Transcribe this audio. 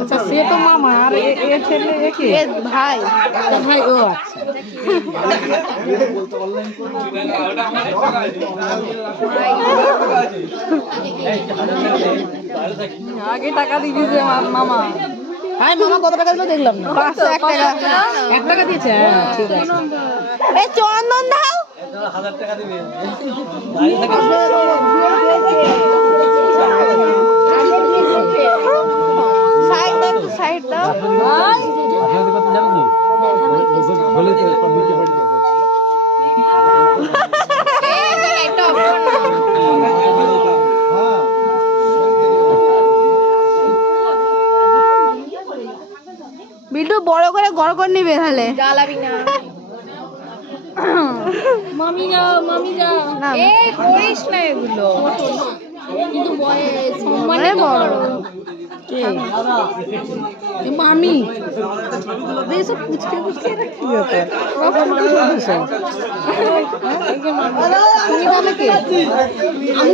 আচ্ছা সে তো মামা আর এ ছেলে কি ভাই ভাই ও আচ্ছা আগে টাকা দিয়ে যে মামা হ্যাঁ মামা কত টাকা দিল দেখলাম না 1 টাকা দিয়েছে ঠিক আছে এই চন্দন দাও 1000 টাকা দিবে সাইড দাও সাইড দাও আপনাদের কত যাবে তো বলে তো মিটে পড়ে যাবে এই যে এটা বিটু বড় করে গড় করে নিবে তাহলে জ্বালাবি না মামি যাও এই করিস না এগুলো কিন্তু বয়স সম্মানে বড় কে মামি বেশি পুচকে রাখি ব্যাপার মামি সব এই যে মামি তুমি জানো কে আমি